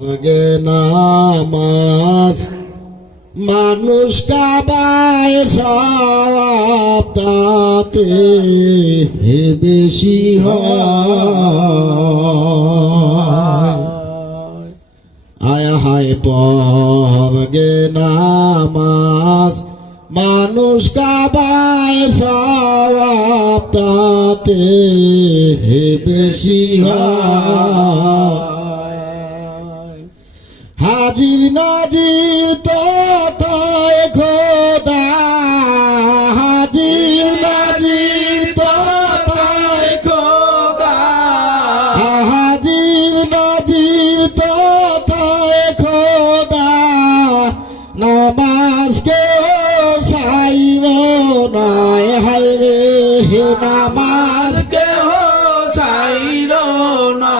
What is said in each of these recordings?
গে নামাজ মানুষ কাবায় সওয়াব তাতে বেশি হয়। আয় হায় পড়গে নামাজ মানুষ কাবায় সওয়াব তাতে বেশি হয়। হাজির নাজির তো তাই খোদা, হাজির নাজির তো তাই খোদা, হাজির নাজির তো তাই খোদা। নামাজকে সাইব নাই হায় রে, নামাজকে সাইব না।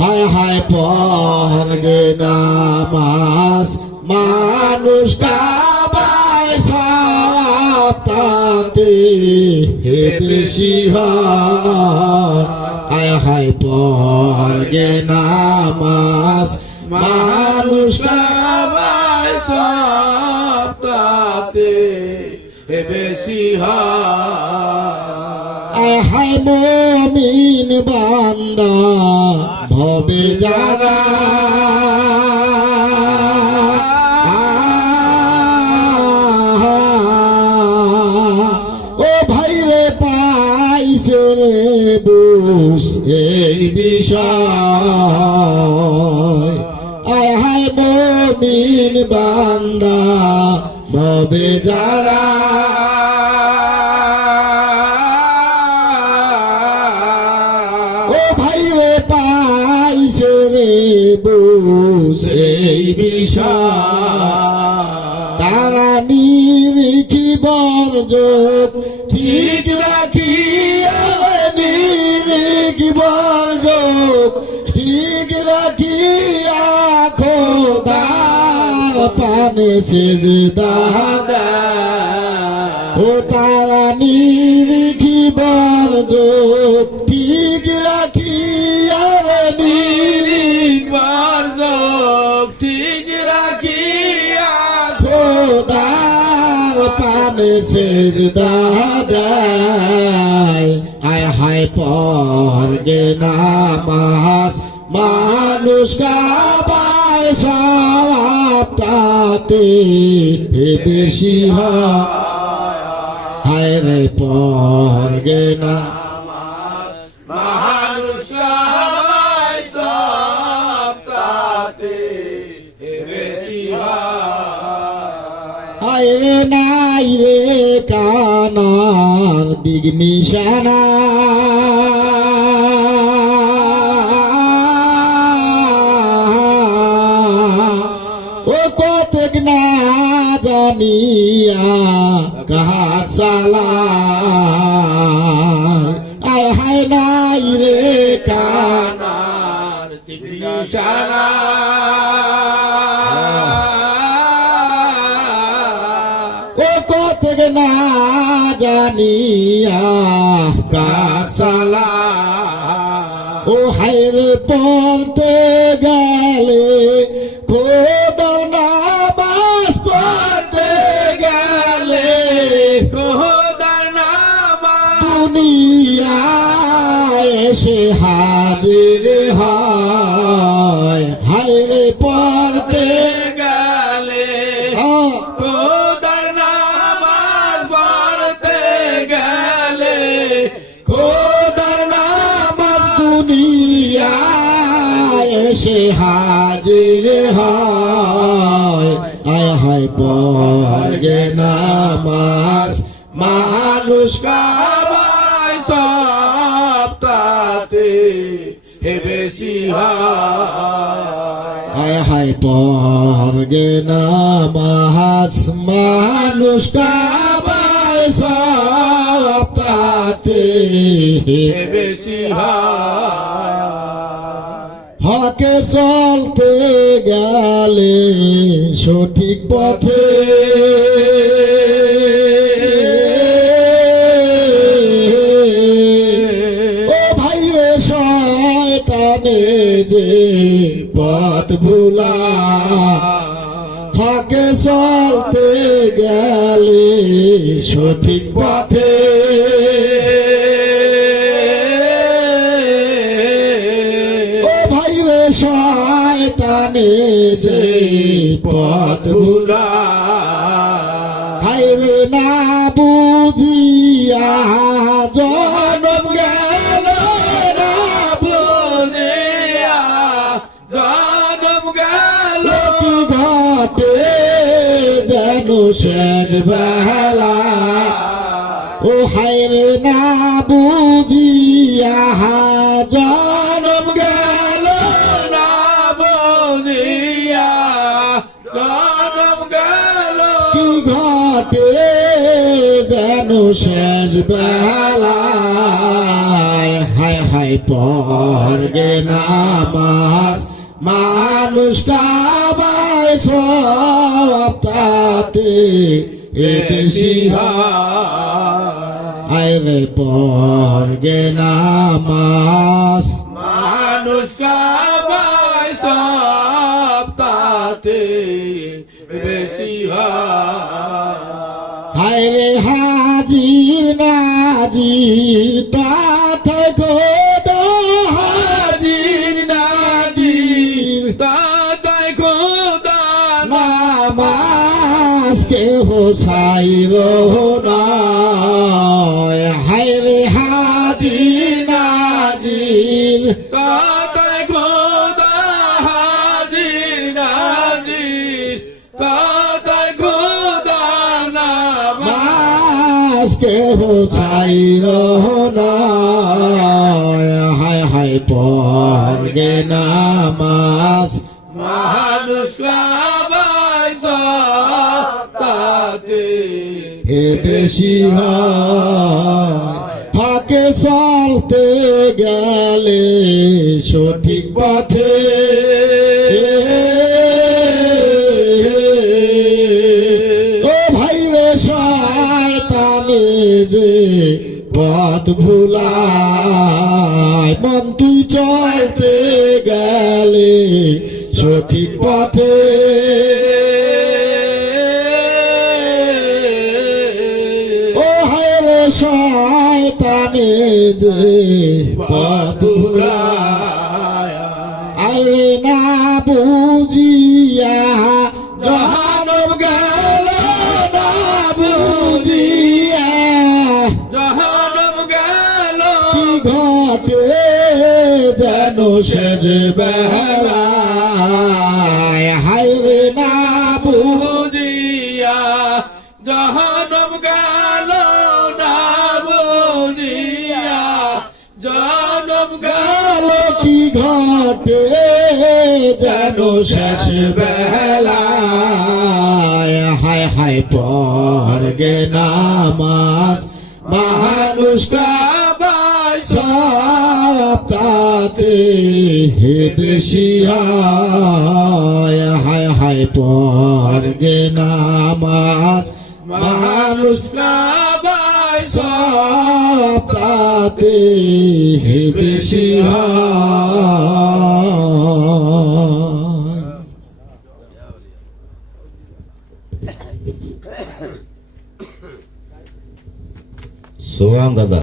হায় হায় পড়গে নামাজ মানুষ কাবায় সওয়াব তাতে বেশি হয়। হায় হায় পড়গে নামাজ মানুষ কাবায় সওয়াব তাতে বেশি হয়। হায় মুমিন বান্দা ভবে যারা, ও ভাই রে পাইছে রে বুঝ এই বিষয়। আয় হায় মুমিন বান্দা ভবে যারা, পাইছে রে বুঝেই বিষয়। তারা নিরিখিবার যোগ ঠিক রাখিয়া, নিরিখিবার যোগ ঠিক রাখিয়া খোদার পানে সিজদা দেয়। ও তারা নিরিখিবার যোগ ঠিক রাখিয়া, নিরিখিবার যোগ ঠিক রাখিয়া খোদার পানে সিজদা দেয়। আয় হায় পড়গে নামাজ মানুষ কাবায় সওয়াব তাতে বেশি হয়। হায় রে পড়গে নামাজ মানুষ কাবায় সওয়াব তাতে বেশি হয়। হায় রে নাই রে কানার দিক নিশানা, ও কতক না জানিয়া কাহা সালাম। আয় হায় নাই রে কানার দিক নিশানা, ও কতক না জানিয়া কাহা সালাম। ও হায় রে পড়তে গেলে খোদার নামাজ পড়তে গেলে, খোদার নামাজ দুনিয়ায় এসে হাজির হয়। হায় রে পড়তে গেলে খোদার নামাজ পড়তে গেলে, খোদার নামাজ দুনিয়ায় এসে হাজির হয়। আয় হায় পড়গে নামাজ মানুষ কাবায় সওয়াব তাতে বেশি হয়। আয় হায় পড়গে নামাজ মানুষ কাবায় সওয়াব তাতে বেশি হয়। হকে চলতে গেলে সঠিক পথে, ও ভাই রে শয়তানে যে পথ ভুলা হকে চলতে গেলে সঠিক পথে ও ভাই রে শয়তানে যে পথ ভুলা ভাই রে না বুঝিয়া জনম গেল না বুঝিয়া জনম গেল কি ঘটে যেন শেষ বেলা ও হাই রে না বুঝিয়া জনম গেল না বুঝিয়া জনম গেল কি ঘটে যেন শেষ বেলায় হায় হায় পড়গে নামাজ মানুষ কাবাই সপ্তাহতে এদেশি হায় রে পড়গে নামাজ মানুষ কাবাই সপ্তাহতে বেশি হায় রে হাজির নাজির তাতে খোদা হাজির নাজির তাই খোদা নামাজ কে হোসাইর নয় হায় রে হাজির নাজির তাই খোদা হাজির নাজির তাই খোদা নামাজ কে হোসাইর নয় হায় হায় পড়গে নামাজ মানুষ কাবাই সপ্তাহতে হে বেশি হকে চলতে গেলে সঠিক পথে ও ভাই রে শয়তানে যে পথ ভুলায় মন তুই চলতে গেলে সঠিক পথে ও হায় রে শয়তানে যে পথ ভুলায় আইরে না বুঝিয়া জাহান্নাম গেল না বুঝিয়া জাহান্নাম গেল কি ঘটে যেন শেষ বেলায় হায় রে না বুঝিয়া জাহান্নাম গেল না বুঝিয়া জাহান্নাম গেল কি ঘটে যেন শেষ বেলায় হায় হায় পড়গে নামাজ মানুষ কাবাই সপ্তাহতে হে বেশি হায় হায় পড়গে নামাজ মানুষ কাবাই সপ্তাহতে হে বেশি সোহান দাদা।